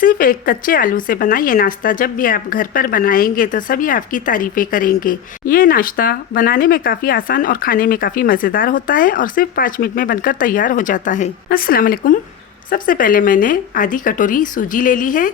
सिर्फ एक कच्चे आलू से बना ये नाश्ता जब भी आप घर पर बनाएंगे तो सभी आपकी तारीफ़ें करेंगे। ये नाश्ता बनाने में काफ़ी आसान और खाने में काफ़ी मज़ेदार होता है और सिर्फ 5 मिनट में बनकर तैयार हो जाता है। अस्सलाम वालेकुम। सबसे पहले मैंने आधी कटोरी सूजी ले ली है।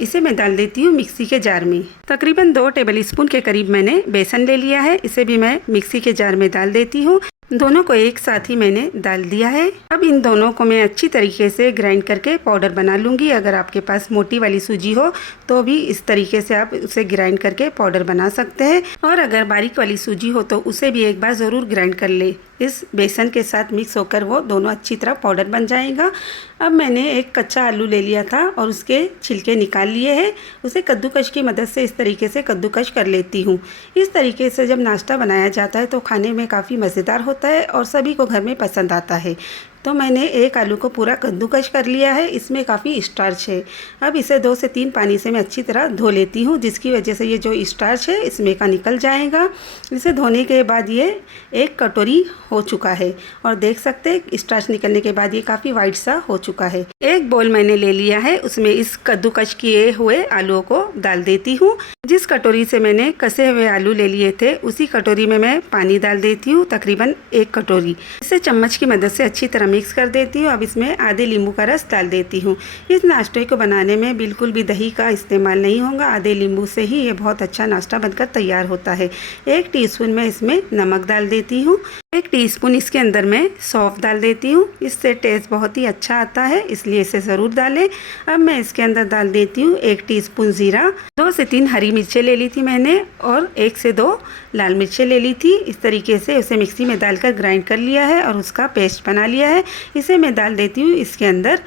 इसे मैं डाल देती हूँ मिक्सी के जार में। तकरीबन 2 टेबल स्पून के करीब मैंने बेसन ले लिया है। इसे भी मैं मिक्सी के जार में डाल देती हूँ। दोनों को एक साथ ही मैंने डाल दिया है। अब इन दोनों को मैं अच्छी तरीके से ग्राइंड करके पाउडर बना लूँगी। अगर आपके पास मोटी वाली सूजी हो तो भी इस तरीके से आप उसे ग्राइंड करके पाउडर बना सकते हैं, और अगर बारीक वाली सूजी हो तो उसे भी एक बार ज़रूर ग्राइंड कर ले। इस बेसन के साथ मिक्स होकर वो दोनों अच्छी तरह पाउडर बन जाएगा। अब मैंने एक कच्चा आलू ले लिया था और उसके छिलके निकाल लिए हैं। उसे कद्दूकश की मदद से इस तरीके से कद्दूकश कर लेती हूँ। इस तरीके से जब नाश्ता बनाया जाता है तो खाने में काफ़ी मज़ेदार होता है और सभी को घर में पसंद आता है। तो मैंने एक आलू को पूरा कद्दूकश कर लिया है। इसमें काफ़ी स्टार्च है। अब इसे 2 से 3 पानी से मैं अच्छी तरह धो लेती हूँ, जिसकी वजह से ये जो स्टार्च है इसमें का निकल जाएगा। इसे धोने के बाद ये 1 कटोरी हो चुका है और देख सकते हैं स्टार्च निकलने के बाद ये काफ़ी वाइट सा हो चुका है। एक बोल मैंने ले लिया है, उसमें इस कद्दूकश किए हुए आलूओं को डाल देती हूँ। जिस कटोरी से मैंने कसे हुए आलू ले लिए थे उसी कटोरी में मैं पानी डाल देती हूँ, तकरीबन 1 कटोरी। इसे चम्मच की मदद से अच्छी तरह मिक्स कर देती हूँ। अब इसमें आधे नींबू का रस डाल देती हूँ। इस नाश्ते को बनाने में बिल्कुल भी दही का इस्तेमाल नहीं होगा। आधे नींबू से ही ये बहुत अच्छा नाश्ता बनकर तैयार होता है। 1 टीस्पून मैं इसमें नमक डाल देती हूँ। 1 टीस्पून इसके अंदर मैं सौंफ डाल देती हूँ। इससे टेस्ट बहुत ही अच्छा आता है, इसलिए इसे ज़रूर डालें। अब मैं इसके अंदर डाल देती हूँ 1 टीस्पून ज़ीरा। 2 से 3 हरी मिर्चें ले ली थी मैंने और 1 से 2 लाल मिर्चें ले ली थी। इस तरीके से उसे मिक्सी में डालकर ग्राइंड कर लिया है और उसका पेस्ट बना लिया है। इसे मैं डाल देती हूँ इसके अंदर।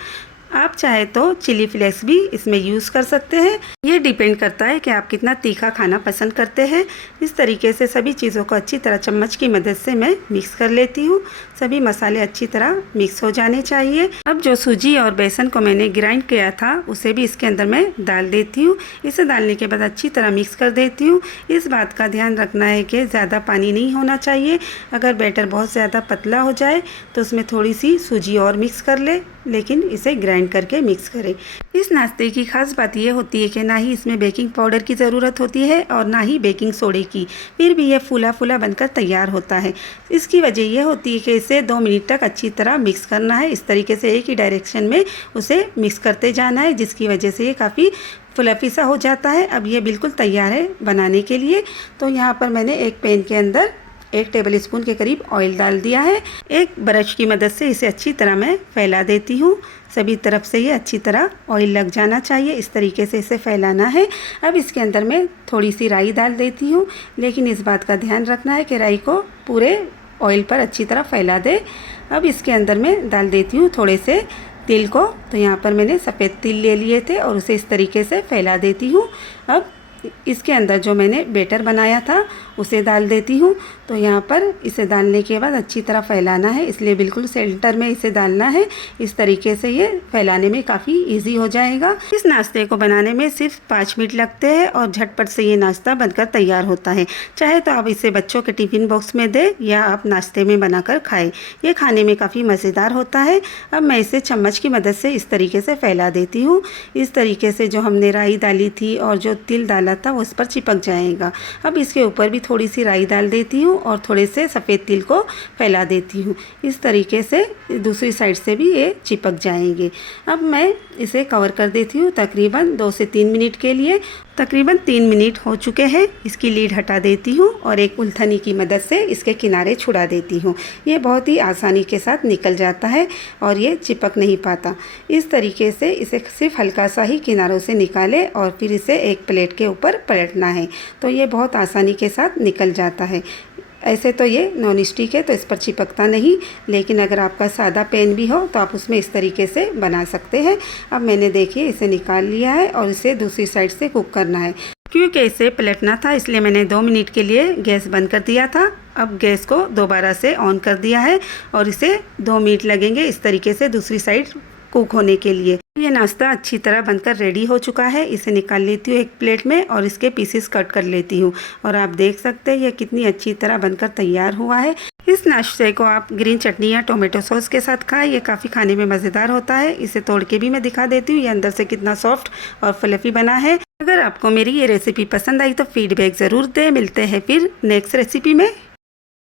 आप चाहे तो चिली फ्लेक्स भी इसमें यूज़ कर सकते हैं। ये डिपेंड करता है कि आप कितना तीखा खाना पसंद करते हैं। इस तरीके से सभी चीज़ों को अच्छी तरह चम्मच की मदद से मैं मिक्स कर लेती हूँ। सभी मसाले अच्छी तरह मिक्स हो जाने चाहिए। अब जो सूजी और बेसन को मैंने ग्राइंड किया था उसे भी इसके अंदर मैं डाल देती हूँ। इसे डालने के बाद अच्छी तरह मिक्स कर देती हूँ। इस बात का ध्यान रखना है कि ज़्यादा पानी नहीं होना चाहिए। अगर बैटर बहुत ज़्यादा पतला हो जाए तो उसमें थोड़ी सी सूजी और मिक्स कर ले, लेकिन इसे ग्राइंड करके मिक्स करें। इस नाश्ते की खास बात यह होती है कि ना ही इसमें बेकिंग पाउडर की ज़रूरत होती है और ना ही बेकिंग सोडे की, फिर भी यह फूला फूला बनकर तैयार होता है। इसकी वजह यह होती है कि इसे 2 मिनट तक अच्छी तरह मिक्स करना है। इस तरीके से एक ही डायरेक्शन में उसे मिक्स करते जाना है, जिसकी वजह से ये काफ़ी फ्लफी सा हो जाता है। अब ये बिल्कुल तैयार है बनाने के लिए। तो यहाँ पर मैंने एक पैन के अंदर 1 टेबल स्पून के करीब ऑयल डाल दिया है। एक ब्रश की मदद से इसे अच्छी तरह मैं फैला देती हूँ। सभी तरफ से ये अच्छी तरह ऑयल लग जाना चाहिए। इस तरीके से इसे फैलाना है। अब इसके अंदर मैं थोड़ी सी राई डाल देती हूँ, लेकिन इस बात का ध्यान रखना है कि राई को पूरे ऑयल पर अच्छी तरह फैला दे। अब इसके अंदर मैं डाल देती हूँ थोड़े से तिल को। तो यहाँ पर मैंने सफ़ेद तिल ले लिए थे और उसे इस तरीके से फैला देती हूँ। अब इसके अंदर जो मैंने बैटर बनाया था उसे डाल देती हूँ। तो यहाँ पर इसे डालने के बाद अच्छी तरह फैलाना है, इसलिए बिल्कुल सेंटर में इसे डालना है। इस तरीके से ये फैलाने में काफ़ी इजी हो जाएगा। इस नाश्ते को बनाने में सिर्फ 5 मिनट लगते हैं और झटपट से ये नाश्ता बनकर तैयार होता है। चाहे तो आप इसे बच्चों के टिफ़िन बॉक्स में दें या आप नाश्ते में बनाकर खाएं। ये खाने में काफ़ी मज़ेदार होता है। अब मैं इसे चम्मच की मदद से इस तरीके से फैला देती हूँ। इस तरीके से जो हमने राई डाली थी और जो तिल डाला था वो इस पर चिपक जाएगा। अब इसके ऊपर भी थोड़ी सी राई डाल देती हूँ और थोड़े से सफ़ेद तिल को फैला देती हूँ। इस तरीके से दूसरी साइड से भी ये चिपक जाएंगे। अब मैं इसे कवर कर देती हूँ तकरीबन 2 से 3 मिनट के लिए। तकरीबन 3 मिनट हो चुके हैं। इसकी लीड हटा देती हूँ और एक उल्थनी की मदद से इसके किनारे छुड़ा देती हूँ। ये बहुत ही आसानी के साथ निकल जाता है और ये चिपक नहीं पाता। इस तरीके से इसे सिर्फ हल्का सा ही किनारों से निकालें और फिर इसे एक प्लेट के ऊपर पलटना है, तो ये बहुत आसानी के साथ निकल जाता है। ऐसे तो ये नॉन स्टिक है तो इस पर चिपकता नहीं, लेकिन अगर आपका सादा पैन भी हो तो आप उसमें इस तरीके से बना सकते हैं। अब मैंने देखिए इसे निकाल लिया है और इसे दूसरी साइड से कुक करना है। क्योंकि इसे पलटना था इसलिए मैंने 2 मिनट के लिए गैस बंद कर दिया था। अब गैस को दोबारा से ऑन कर दिया है और इसे 2 मिनट लगेंगे इस तरीके से दूसरी साइड कुक होने के लिए। ये नाश्ता अच्छी तरह बनकर रेडी हो चुका है। इसे निकाल लेती हूँ एक प्लेट में और इसके पीसेस कट कर लेती हूँ। और आप देख सकते हैं ये कितनी अच्छी तरह बनकर तैयार हुआ है। इस नाश्ते को आप ग्रीन चटनी या टोमेटो सॉस के साथ खाएं। ये काफ़ी खाने में मज़ेदार होता है। इसे तोड़ के भी मैं दिखा देती हूँ ये अंदर से कितना सॉफ्ट और फ्लफी बना है। अगर आपको मेरी ये रेसिपी पसंद आई तो फीडबैक ज़रूर दें। मिलते हैं फिर नेक्स्ट रेसिपी में।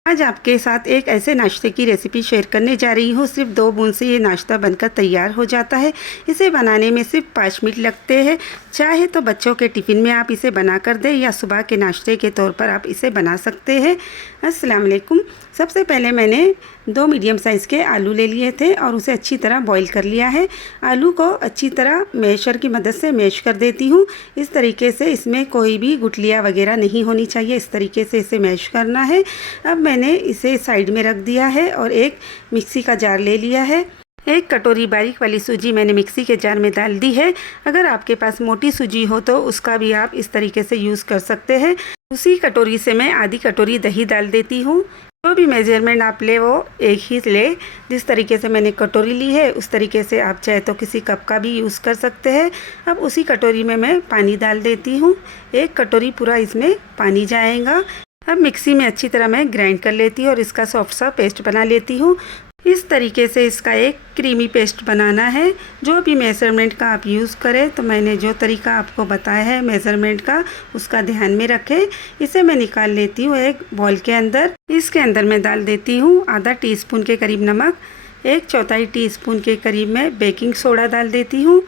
आज आपके साथ एक ऐसे नाश्ते की रेसिपी शेयर करने जा रही हूँ। सिर्फ 2 बूंद से ये नाश्ता बनकर तैयार हो जाता है। इसे बनाने में सिर्फ 5 मिनट लगते हैं। चाहे तो बच्चों के टिफ़िन में आप इसे बना कर दें या सुबह के नाश्ते के तौर पर आप इसे बना सकते हैं। अस्सलाम वालेकुम। सबसे पहले मैंने 2 मीडियम साइज़ के आलू ले लिए थे और उसे अच्छी तरह बॉईल कर लिया है। आलू को अच्छी तरह मैशर की मदद से मैश कर देती हूँ। इस तरीके से इसमें कोई भी गुठलियाँ वगैरह नहीं होनी चाहिए। इस तरीके से इसे मैश करना है। अब मैंने इसे साइड में रख दिया है और एक मिक्सी का जार ले लिया है। 1 कटोरी बारीक वाली सूजी मैंने मिक्सी के जार में डाल दी है। अगर आपके पास मोटी सूजी हो तो उसका भी आप इस तरीके से यूज़ कर सकते हैं। उसी कटोरी से मैं आधी कटोरी दही डाल देती हूँ। जो भी मेजरमेंट आप ले वो एक ही ले। जिस तरीके से मैंने कटोरी ली है उस तरीके से आप चाहे तो किसी कप का भी यूज़ कर सकते हैं। अब उसी कटोरी में मैं पानी डाल देती हूँ। 1 कटोरी पूरा इसमें पानी जाएगा। अब मिक्सी में अच्छी तरह मैं ग्राइंड कर लेती हूँ और इसका सॉफ्ट सा पेस्ट बना लेती हूँ। इस तरीके से इसका एक क्रीमी पेस्ट बनाना है। जो भी मेज़रमेंट का आप यूज़ करें, तो मैंने जो तरीका आपको बताया है मेज़रमेंट का उसका ध्यान में रखें। इसे मैं निकाल लेती हूँ एक बॉल के अंदर। इसके अंदर मैं डाल देती हूँ आधा टीस्पून के करीब नमक, 1/4 टीस्पून के करीब मैं बेकिंग सोडा डाल देती हूँ।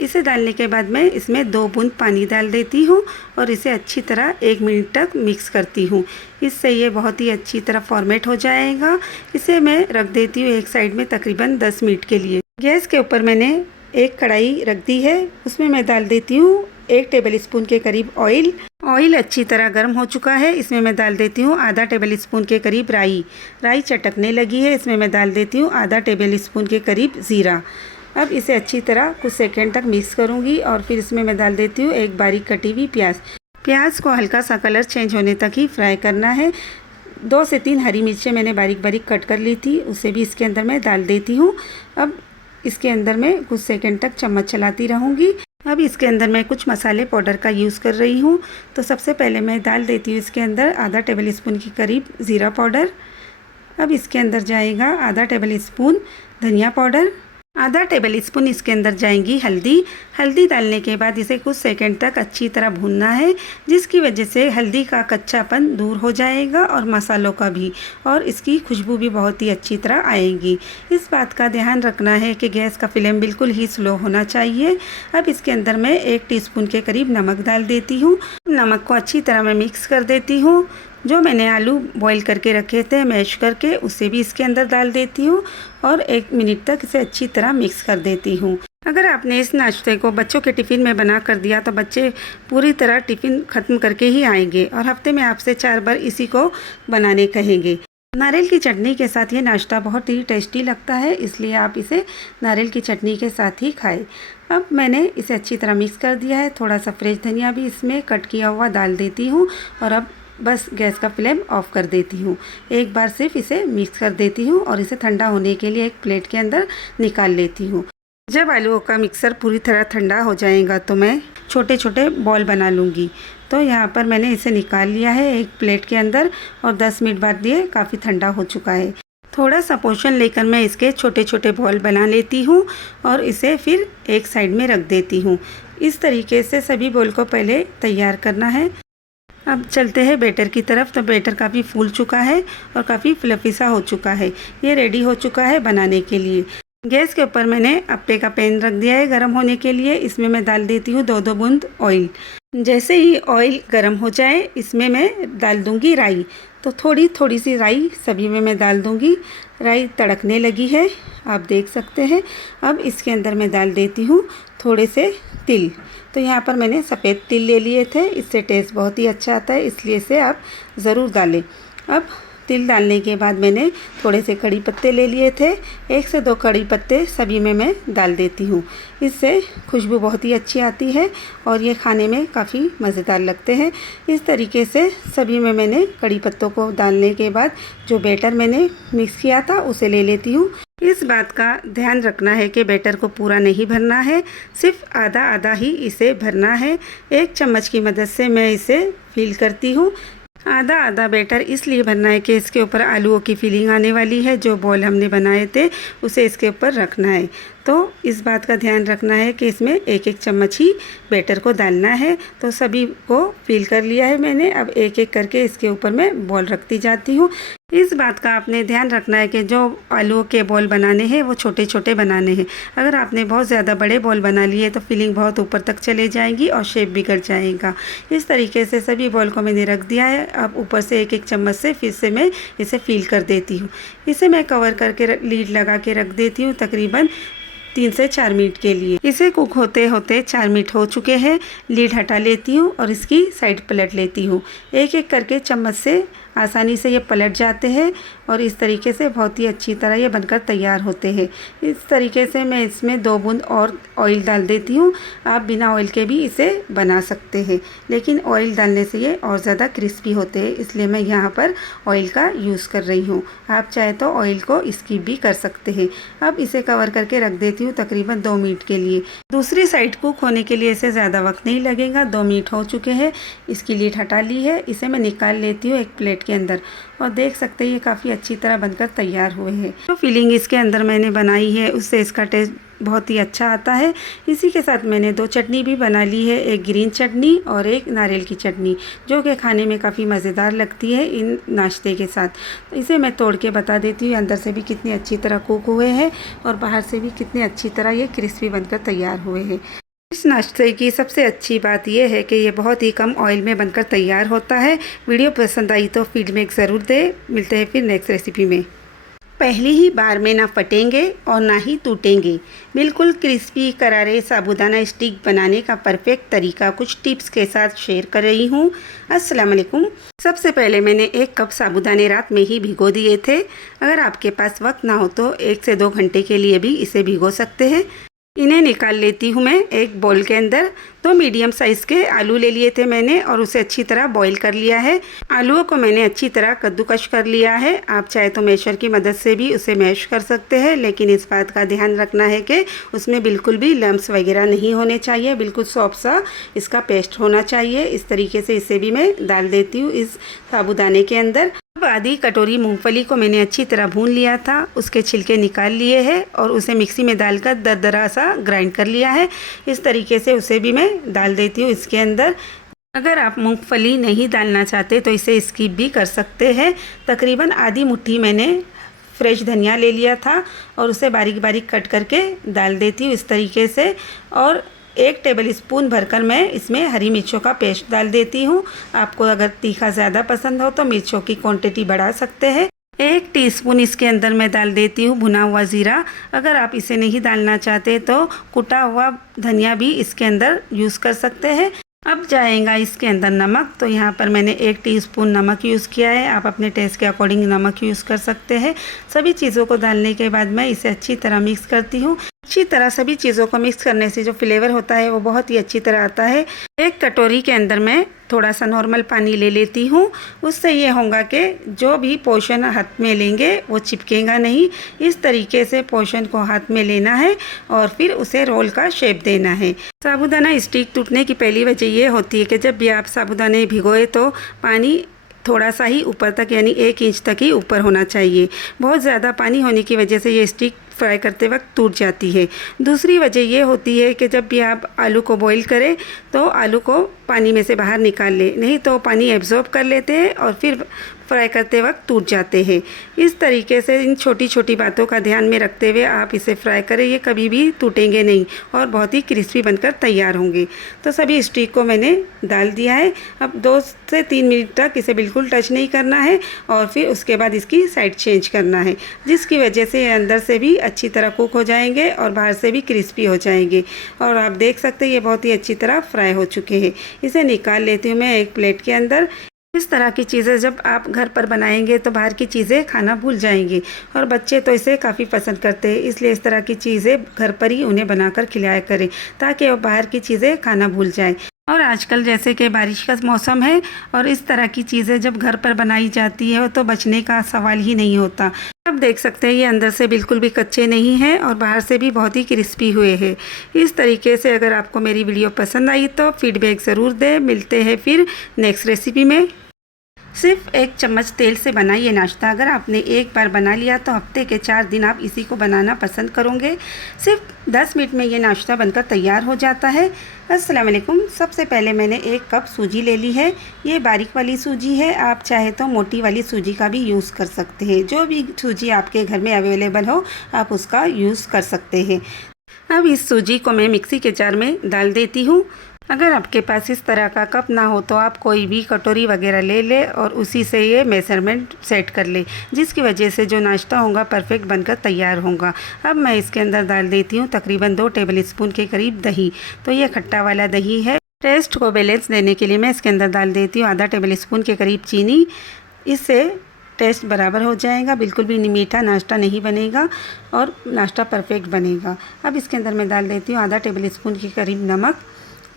इसे डालने के बाद मैं इसमें 2 बूंद पानी डाल देती हूँ और इसे अच्छी तरह 1 मिनट तक मिक्स करती हूँ। इससे ये बहुत ही अच्छी तरह फॉर्मेट हो जाएगा। इसे मैं रख देती हूँ एक साइड में तकरीबन 10 मिनट के लिए। गैस के ऊपर मैंने एक कढ़ाई रख दी है। उसमें मैं डाल देती हूँ 1 टेबल स्पून के करीब ऑयल। ऑयल अच्छी तरह गर्म हो चुका है। इसमें मैं डाल देती हूँ आधा टेबल स्पून के करीब राई। राई चटकने लगी है। इसमें मैं डाल देती हूँ आधा टेबल स्पून के करीब ज़ीरा। अब इसे अच्छी तरह कुछ सेकंड तक मिक्स करूंगी और फिर इसमें मैं डाल देती हूँ एक बारीक कटी हुई प्याज। प्याज को हल्का सा कलर चेंज होने तक ही फ्राई करना है। 2 से 3 हरी मिर्चें मैंने बारीक बारीक कट कर ली थी, उसे भी इसके अंदर मैं डाल देती हूँ। अब इसके अंदर मैं कुछ सेकंड तक चम्मच चलाती रहूँगी। अब इसके अंदर मैं कुछ मसाले पाउडर का यूज़ कर रही हूँ। तो सबसे पहले मैं डाल देती हूँ इसके अंदर आधा टेबल स्पून के करीब ज़ीरा पाउडर। अब इसके अंदर जाएगा आधा टेबल स्पून धनिया पाउडर, आधा टेबल स्पून इसके अंदर जाएंगी हल्दी। हल्दी डालने के बाद इसे कुछ सेकंड तक अच्छी तरह भूनना है, जिसकी वजह से हल्दी का कच्चापन दूर हो जाएगा और मसालों का भी, और इसकी खुशबू भी बहुत ही अच्छी तरह आएगी। इस बात का ध्यान रखना है कि गैस का फ्लेम बिल्कुल ही स्लो होना चाहिए। अब इसके अंदर मैं 1 टीस्पून के करीब नमक डाल देती हूँ। नमक को अच्छी तरह मैं मिक्स कर देती हूँ। जो मैंने आलू बॉईल करके रखे थे मैश करके, उसे भी इसके अंदर डाल देती हूँ और 1 मिनट तक इसे अच्छी तरह मिक्स कर देती हूँ। अगर आपने इस नाश्ते को बच्चों के टिफ़िन में बना कर दिया तो बच्चे पूरी तरह टिफ़िन ख़त्म करके ही आएंगे और हफ्ते में आपसे 4 बार इसी को बनाने कहेंगे। नारियल की चटनी के साथ ये नाश्ता बहुत ही टेस्टी लगता है, इसलिए आप इसे नारियल की चटनी के साथ ही खाएं। अब मैंने इसे अच्छी तरह मिक्स कर दिया है। थोड़ा सा फ्रेश धनिया भी इसमें कट किया हुआ डाल देती हूँ और अब बस गैस का फ्लेम ऑफ कर देती हूँ। एक बार सिर्फ इसे मिक्स कर देती हूँ और इसे ठंडा होने के लिए एक प्लेट के अंदर निकाल लेती हूँ। जब आलूओं का मिक्सर पूरी तरह ठंडा हो जाएगा तो मैं छोटे छोटे बॉल बना लूँगी। तो यहाँ पर मैंने इसे निकाल लिया है एक प्लेट के अंदर और 10 मिनट बाद ये काफ़ी ठंडा हो चुका है। थोड़ा सा पोर्शन लेकर मैं इसके छोटे छोटे बॉल बना लेती हूँ और इसे फिर एक साइड में रख देती हूँ। इस तरीके से सभी बॉल को पहले तैयार करना है। अब चलते हैं बैटर की तरफ। तो बैटर काफ़ी फूल चुका है और काफ़ी फ्लफी सा हो चुका है। ये रेडी हो चुका है बनाने के लिए। गैस के ऊपर मैंने अप्पे का पैन रख दिया है गर्म होने के लिए। इसमें मैं डाल देती हूँ 2-2 बूंद ऑयल। जैसे ही ऑयल गर्म हो जाए इसमें मैं डाल दूँगी राई। तो थोड़ी थोड़ी सी राई सभी में मैं डाल दूँगी। राई तड़कने लगी है, आप देख सकते हैं। अब इसके अंदर मैं डाल देती हूँ थोड़े से तिल। तो यहाँ पर मैंने सफ़ेद तिल ले लिए थे, इससे टेस्ट बहुत ही अच्छा आता है, इसलिए इसे आप ज़रूर डालें। अब तिल डालने के बाद मैंने थोड़े से कड़ी पत्ते ले लिए थे। 1 से 2 कड़ी पत्ते सभी में मैं डाल देती हूँ। इससे खुशबू बहुत ही अच्छी आती है और ये खाने में काफ़ी मज़ेदार लगते हैं। इस तरीके से सभी में मैंने कड़ी पत्तों को डालने के बाद जो बैटर मैंने मिक्स किया था उसे ले लेती हूँ इस बात का ध्यान रखना है कि बैटर को पूरा नहीं भरना है, सिर्फ आधा आधा ही इसे भरना है। एक चम्मच की मदद से मैं इसे फिल करती हूँ। आधा आधा बैटर इसलिए भरना है कि इसके ऊपर आलूओं की फिलिंग आने वाली है। जो बॉल हमने बनाए थे उसे इसके ऊपर रखना है, तो इस बात का ध्यान रखना है कि इसमें एक एक चम्मच ही बैटर को डालना है। तो सभी को फिल कर लिया है मैंने। अब एक एक करके इसके ऊपर मैं बॉल रखती जाती हूँ। इस बात का आपने ध्यान रखना है कि जो आलूओं के बॉल बनाने हैं वो छोटे छोटे बनाने हैं। अगर आपने बहुत ज़्यादा बड़े बॉल बना लिए तो फिलिंग बहुत ऊपर तक चले जाएंगी और शेप बिगड़ जाएगा। इस तरीके से सभी बॉल को मैंने रख दिया है। अब ऊपर से एक एक चम्मच से फिर से मैं इसे फिल कर देती हूँ। इसे मैं कवर करके लीड लगा के रख देती हूँ तकरीबन 3 से 4 मिनट के लिए। इसे कुक होते होते 4 मिनट हो चुके हैं। लीड हटा लेती हूँ और इसकी साइड पलट लेती हूँ। एक एक करके चम्मच से आसानी से ये पलट जाते हैं और इस तरीके से बहुत ही अच्छी तरह ये बनकर तैयार होते हैं। इस तरीके से मैं इसमें 2 बूंद और ऑयल डाल देती हूँ। आप बिना ऑयल के भी इसे बना सकते हैं, लेकिन ऑयल डालने से ये और ज़्यादा क्रिस्पी होते हैं, इसलिए मैं यहाँ पर ऑयल का यूज़ कर रही हूँ। आप चाहे तो ऑयल को स्किप भी कर सकते हैं। अब इसे कवर करके रख देती हूँ तकरीबन 2 मिनट के लिए। दूसरी साइड कुक होने के लिए इसे ज़्यादा वक्त नहीं लगेगा। 2 मिनट हो चुके हैं। इसकी लीड हटा ली है। इसे मैं निकाल लेती हूँ एक प्लेट के अंदर और देख सकते हैं ये काफ़ी अच्छी तरह बनकर तैयार हुए हैं। जो फिलिंग इसके अंदर मैंने बनाई है उससे इसका टेस्ट बहुत ही अच्छा आता है। इसी के साथ मैंने 2 चटनी भी बना ली है, एक ग्रीन चटनी और एक नारियल की चटनी, जो कि खाने में काफ़ी मज़ेदार लगती है इन नाश्ते के साथ। तो इसे मैं तोड़ के बता देती हूँ अंदर से भी कितनी अच्छी तरह कुक हुए हैं और बाहर से भी कितनी अच्छी तरह ये क्रिस्पी बनकर तैयार हुए हैं। इस नाश्ते की सबसे अच्छी बात यह है कि ये बहुत ही कम ऑयल में बनकर तैयार होता है। वीडियो पसंद आई तो फीडबैक ज़रूर दें। मिलते हैं फिर नेक्स्ट रेसिपी में। पहली ही बार में ना फटेंगे और ना ही टूटेंगे। बिल्कुल क्रिस्पी करारे साबूदाना स्टिक बनाने का परफेक्ट तरीका कुछ टिप्स के साथ शेयर कर रही हूँ। अस्सलाम वालेकुम। सबसे पहले मैंने 1 कप साबूदाने रात में ही भिगो दिए थे। अगर आपके पास वक्त ना हो तो 1 से 2 घंटे के लिए भी इसे भिगो सकते हैं। इन्हें निकाल लेती हूँ मैं एक बोल के अंदर। 2 मीडियम साइज़ के आलू ले लिए थे मैंने और उसे अच्छी तरह बॉईल कर लिया है। आलूओं को मैंने अच्छी तरह कद्दूकश कर लिया है। आप चाहे तो मैशर की मदद से भी उसे मैश कर सकते हैं, लेकिन इस बात का ध्यान रखना है कि उसमें बिल्कुल भी लम्स वगैरह नहीं होने चाहिए। बिल्कुल सॉफ्ट सा इसका पेस्ट होना चाहिए। इस तरीके से इसे भी मैं डाल देती हूँ इस साबूदाने के अंदर। अब आधी कटोरी मूंगफली को मैंने अच्छी तरह भून लिया था, उसके छिलके निकाल लिए हैं और उसे मिक्सी में डालकर दरदरा सा ग्राइंड कर लिया है। इस तरीके से उसे भी मैं डाल देती हूँ इसके अंदर। अगर आप मूंगफली नहीं डालना चाहते तो इसे स्किप भी कर सकते हैं। तकरीबन आधी मुट्ठी मैंने फ्रेश धनिया ले लिया था और उसे बारीक बारीक कट करके डाल देती हूँ इस तरीके से। और 1 टेबल स्पून भरकर मैं इसमें हरी मिर्चों का पेस्ट डाल देती हूँ। आपको अगर तीखा ज़्यादा पसंद हो तो मिर्चों की क्वांटिटी बढ़ा सकते हैं। 1 टीस्पून इसके अंदर मैं डाल देती हूँ भुना हुआ ज़ीरा। अगर आप इसे नहीं डालना चाहते तो कुटा हुआ धनिया भी इसके अंदर यूज़ कर सकते हैं। अब जाएगा इसके अंदर नमक। तो यहाँ पर मैंने 1 टीस्पून नमक यूज़ किया है। आप अपने टेस्ट के अकॉर्डिंग नमक यूज़ कर सकते हैं। सभी चीज़ों को डालने के बाद मैं इसे अच्छी तरह मिक्स करती हूँ। अच्छी तरह सभी चीज़ों को मिक्स करने से जो फ्लेवर होता है वो बहुत ही अच्छी तरह आता है। 1 कटोरी के अंदर मैं थोड़ा सा नॉर्मल पानी ले लेती हूँ। उससे ये होगा कि जो भी पोर्शन हाथ में लेंगे वो चिपकेगा नहीं। इस तरीके से पोर्शन को हाथ में लेना है और फिर उसे रोल का शेप देना है। साबूदाना स्टिक टूटने की पहली वजह ये होती है कि जब भी आप साबूदाने भिगोए तो पानी थोड़ा सा ही ऊपर तक यानी 1 इंच तक ही ऊपर होना चाहिए। बहुत ज़्यादा पानी होने की वजह से ये स्टिक फ्राई करते वक्त टूट जाती है। दूसरी वजह ये होती है कि जब भी आप आलू को बॉईल करें तो आलू को पानी में से बाहर निकाल लें, नहीं तो पानी एब्जॉर्ब कर लेते हैं और फिर फ्राई करते वक्त टूट जाते हैं। इस तरीके से इन छोटी छोटी बातों का ध्यान में रखते हुए आप इसे फ्राई करें। ये कभी भी टूटेंगे नहीं और बहुत ही क्रिस्पी बनकर तैयार होंगे। तो सभी स्टिक को मैंने डाल दिया है। अब 2 से 3 मिनट तक इसे बिल्कुल टच नहीं करना है और फिर उसके बाद इसकी साइड चेंज करना है, जिसकी वजह से ये अंदर से भी अच्छी तरह कुक हो जाएंगे और बाहर से भी क्रिस्पी हो जाएंगे। और आप देख सकते हैं ये बहुत ही अच्छी तरह फ्राई हो चुके हैं। इसे निकाल लेती हूँ मैं एक प्लेट के अंदर। इस तरह की चीज़ें जब आप घर पर बनाएंगे तो बाहर की चीज़ें खाना भूल जाएंगे और बच्चे तो इसे काफ़ी पसंद करते हैं। इसलिए इस तरह की चीज़ें घर पर ही उन्हें बनाकर खिलाया करें ताकि वो बाहर की चीज़ें खाना भूल जाएं। और आजकल जैसे कि बारिश का मौसम है और इस तरह की चीज़ें जब घर पर बनाई जाती है तो बचने का सवाल ही नहीं होता। अब देख सकते हैं ये अंदर से बिल्कुल भी कच्चे नहीं हैं और बाहर से भी बहुत ही क्रिस्पी हुए हैं। इस तरीके से अगर आपको मेरी वीडियो पसंद आई तो फीडबैक ज़रूर दें। मिलते हैं फिर नेक्स्ट रेसिपी में। सिर्फ 1 चम्मच तेल से बना ये नाश्ता अगर आपने एक बार बना लिया तो हफ्ते के 4 दिन आप इसी को बनाना पसंद करोगे। सिर्फ 10 मिनट में ये नाश्ता बनकर तैयार हो जाता है। अस्सलाम वालेकुम। सबसे पहले मैंने 1 कप सूजी ले ली है। ये बारीक वाली सूजी है, आप चाहे तो मोटी वाली सूजी का भी यूज़ कर सकते हैं। जो भी सूजी आपके घर में अवेलेबल हो आप उसका यूज़ कर सकते हैं। अब इस सूजी को मैं मिक्सी के जार में डाल देती हूँ। अगर आपके पास इस तरह का कप ना हो तो आप कोई भी कटोरी वगैरह ले ले और उसी से ये मेज़रमेंट सेट कर ले, जिसकी वजह से जो नाश्ता होगा परफेक्ट बनकर तैयार होगा। अब मैं इसके अंदर डाल देती हूँ तकरीबन 2 टेबल स्पून के करीब दही। तो ये खट्टा वाला दही है। टेस्ट को बैलेंस देने के लिए मैं इसके अंदर डाल देती हूँ आधा टेबल स्पून के करीब चीनी। इससे टेस्ट बराबर हो जाएगा, बिल्कुल भी मीठा नाश्ता नहीं बनेगा और नाश्ता परफेक्ट बनेगा। अब इसके अंदर मैं डाल देती हूँ आधा टेबल स्पून के करीब नमक।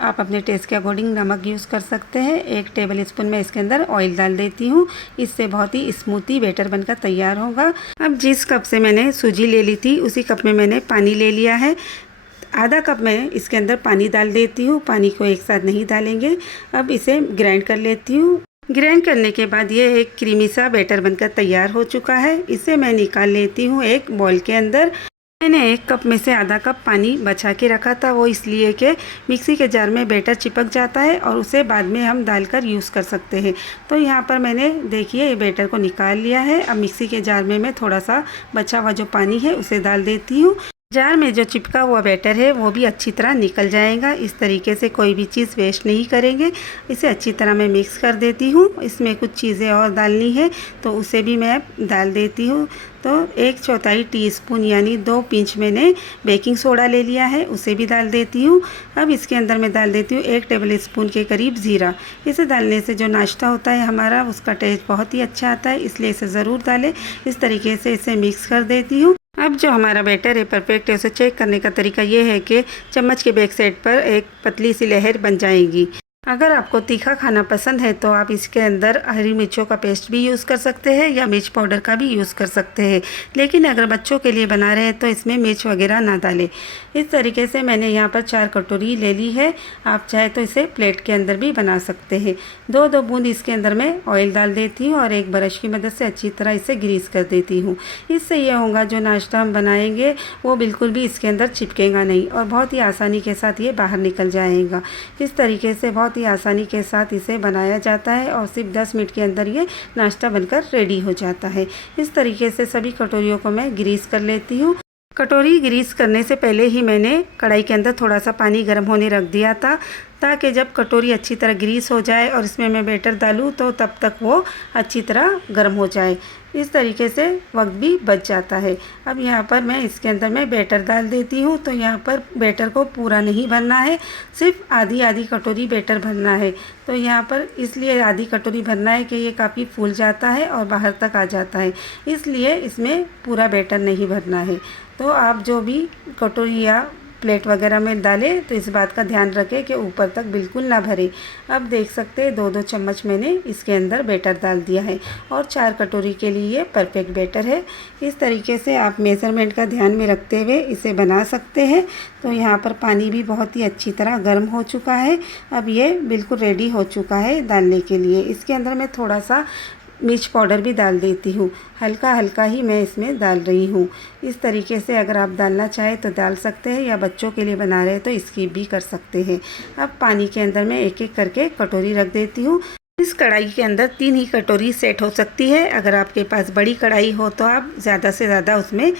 आप अपने टेस्ट के अकॉर्डिंग नमक यूज़ कर सकते हैं। 1 टेबल स्पून में इसके अंदर ऑयल डाल देती हूँ। इससे बहुत ही स्मूथी बैटर बनकर तैयार होगा। अब जिस कप से मैंने सूजी ले ली थी उसी कप में मैंने पानी ले लिया है। आधा कप मैं इसके अंदर पानी डाल देती हूँ। पानी को एक साथ नहीं डालेंगे। अब इसे ग्राइंड कर लेती हूँ। ग्राइंड करने के बाद ये एक क्रीमी सा बैटर बनकर तैयार हो चुका है। इसे मैं निकाल लेती हूँ एक बॉल के अंदर। मैंने 1 कप में से आधा कप पानी बचा के रखा था, वो इसलिए कि मिक्सी के जार में बैटर चिपक जाता है और उसे बाद में हम डालकर यूज़ कर सकते हैं। तो यहाँ पर मैंने देखिए ये बैटर को निकाल लिया है। अब मिक्सी के जार में मैं थोड़ा सा बचा हुआ जो पानी है उसे डाल देती हूँ। जार में जो चिपका हुआ बैटर है वो भी अच्छी तरह निकल जाएगा। इस तरीके से कोई भी चीज़ वेस्ट नहीं करेंगे। इसे अच्छी तरह मैं मिक्स कर देती हूँ। इसमें कुछ चीज़ें और डालनी है तो उसे भी मैं डाल देती हूँ। तो 1/4 टीस्पून यानी 2 पिंच मैंने बेकिंग सोडा ले लिया है, उसे भी डाल देती हूँ। अब इसके अंदर मैं डाल देती हूँ 1 टेबल स्पून के करीब ज़ीरा। इसे डालने से जो नाश्ता होता है हमारा उसका टेस्ट बहुत ही अच्छा आता है, इसलिए इसे ज़रूर डालें। इस तरीके से इसे मिक्स कर देती हूँ। अब जो हमारा बैटर है परफेक्ट है, उसे चेक करने का तरीका ये है कि चम्मच के बैक साइड पर एक पतली सी लहर बन जाएगी। अगर आपको तीखा खाना पसंद है तो आप इसके अंदर हरी मिर्चों का पेस्ट भी यूज़ कर सकते हैं या मिर्च पाउडर का भी यूज़ कर सकते हैं। लेकिन अगर बच्चों के लिए बना रहे हैं तो इसमें मिर्च वगैरह ना डालें। इस तरीके से मैंने यहाँ पर 4 कटोरी ले ली है। आप चाहे तो इसे प्लेट के अंदर भी बना सकते हैं। 2-2 बूंद इसके अंदर मैं ऑयल डाल देती हूँ और एक ब्रश की मदद से अच्छी तरह इसे ग्रीस कर देती हूँ। इससे ये होगा जो नाश्ता हम बनाएंगे वो बिल्कुल भी इसके अंदर चिपकेगा नहीं और बहुत ही आसानी के साथ ये बाहर निकल जाएगा। इस तरीके से बहुत ही आसानी के साथ इसे बनाया जाता है और सिर्फ 10 मिनट के अंदर ये नाश्ता बनकर रेडी हो जाता है। इस तरीके से सभी कटोरियों को मैं ग्रीस कर लेती हूँ। कटोरी ग्रीस करने से पहले ही मैंने कढ़ाई के अंदर थोड़ा सा पानी गर्म होने रख दिया था, ताकि जब कटोरी अच्छी तरह ग्रीस हो जाए और इसमें मैं बैटर डालूँ तो तब तक वो अच्छी तरह गर्म हो जाए। इस तरीके से वक्त भी बच जाता है। अब यहाँ पर मैं इसके अंदर मैं बैटर डाल देती हूँ। तो यहाँ पर बैटर को पूरा नहीं भरना है, सिर्फ आधी आधी कटोरी बैटर भरना है। तो यहाँ पर इसलिए आधी कटोरी भरना है कि ये काफ़ी फूल जाता है और बाहर तक आ जाता है, इसलिए इसमें पूरा बैटर नहीं भरना है। तो आप जो भी कटोरी या प्लेट वगैरह में डालें तो इस बात का ध्यान रखें कि ऊपर तक बिल्कुल ना भरे। अब देख सकते हैं 2-2 चम्मच मैंने इसके अंदर बैटर डाल दिया है और 4 कटोरी के लिए परफेक्ट बैटर है। इस तरीके से आप मेज़रमेंट का ध्यान में रखते हुए इसे बना सकते हैं। तो यहाँ पर पानी भी बहुत ही अच्छी तरह गर्म हो चुका है। अब ये बिल्कुल रेडी हो चुका है डालने के लिए। इसके अंदर मैं थोड़ा सा मिर्च पाउडर भी डाल देती हूँ, हल्का हल्का ही मैं इसमें डाल रही हूँ। इस तरीके से अगर आप डालना चाहें तो डाल सकते हैं या बच्चों के लिए बना रहे हैं तो स्किप भी कर सकते हैं। अब पानी के अंदर मैं एक एक करके कटोरी रख देती हूँ। इस कढ़ाई के अंदर 3 ही कटोरी सेट हो सकती है। अगर आपके पास बड़ी कढ़ाई हो तो आप ज़्यादा से ज़्यादा उसमें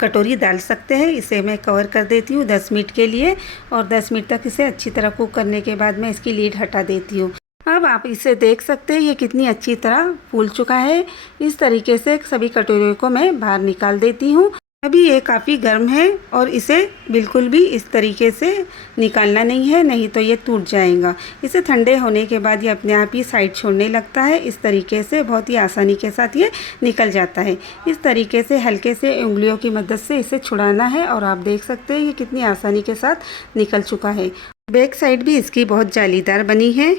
कटोरी डाल सकते हैं। इसे मैं कवर कर देती हूँ 10 मिनट के लिए और 10 मिनट तक इसे अच्छी तरह कुक करने के बाद मैं इसकी लीड हटा देती हूँ। अब आप इसे देख सकते हैं ये कितनी अच्छी तरह फूल चुका है। इस तरीके से सभी कटोरियों को मैं बाहर निकाल देती हूँ। अभी ये काफ़ी गर्म है और इसे बिल्कुल भी इस तरीके से निकालना नहीं है, नहीं तो ये टूट जाएगा। इसे ठंडे होने के बाद ये अपने आप ही साइड छोड़ने लगता है। इस तरीके से बहुत ही आसानी के साथ ये निकल जाता है। इस तरीके से हल्के से उंगलियों की मदद से इसे छुड़ाना है और आप देख सकते हैं ये कितनी आसानी के साथ निकल चुका है। बैक साइड भी इसकी बहुत जालीदार बनी है।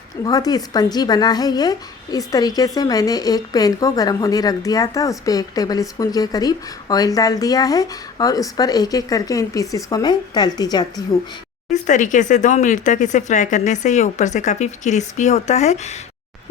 बहुत ही स्पंजी बना है ये। इस तरीके से मैंने एक पैन को गर्म होने रख दिया था, उस पर 1 टेबल स्पून के करीब ऑयल डाल दिया है और उस पर एक एक करके इन पीसेस को मैं डालती जाती हूँ। इस तरीके से 2 मिनट तक इसे फ्राई करने से ये ऊपर से काफ़ी क्रिस्पी होता है।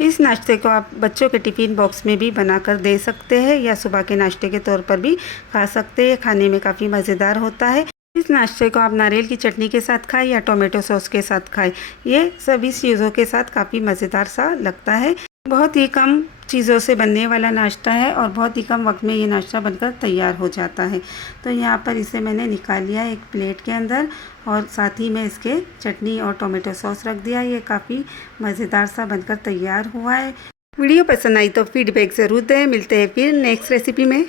इस नाश्ते को आप बच्चों के टिफ़िन बॉक्स में भी बनाकर दे सकते हैं या सुबह के नाश्ते के तौर पर भी खा सकते हैं। खाने में काफ़ी मज़ेदार होता है। इस नाश्ते को आप नारियल की चटनी के साथ खाएं या टोमेटो सॉस के साथ खाएं। ये सभी चीज़ों के साथ काफ़ी मज़ेदार सा लगता है। बहुत ही कम चीज़ों से बनने वाला नाश्ता है और बहुत ही कम वक्त में ये नाश्ता बनकर तैयार हो जाता है। तो यहाँ पर इसे मैंने निकाल लिया एक प्लेट के अंदर और साथ ही में इसके चटनी और टोमेटो सॉस रख दिया। ये काफ़ी मज़ेदार सा बनकर तैयार हुआ है। वीडियो पसंद आई तो फीडबैक ज़रूर दें। मिलते हैं फिर नेक्स्ट रेसिपी में।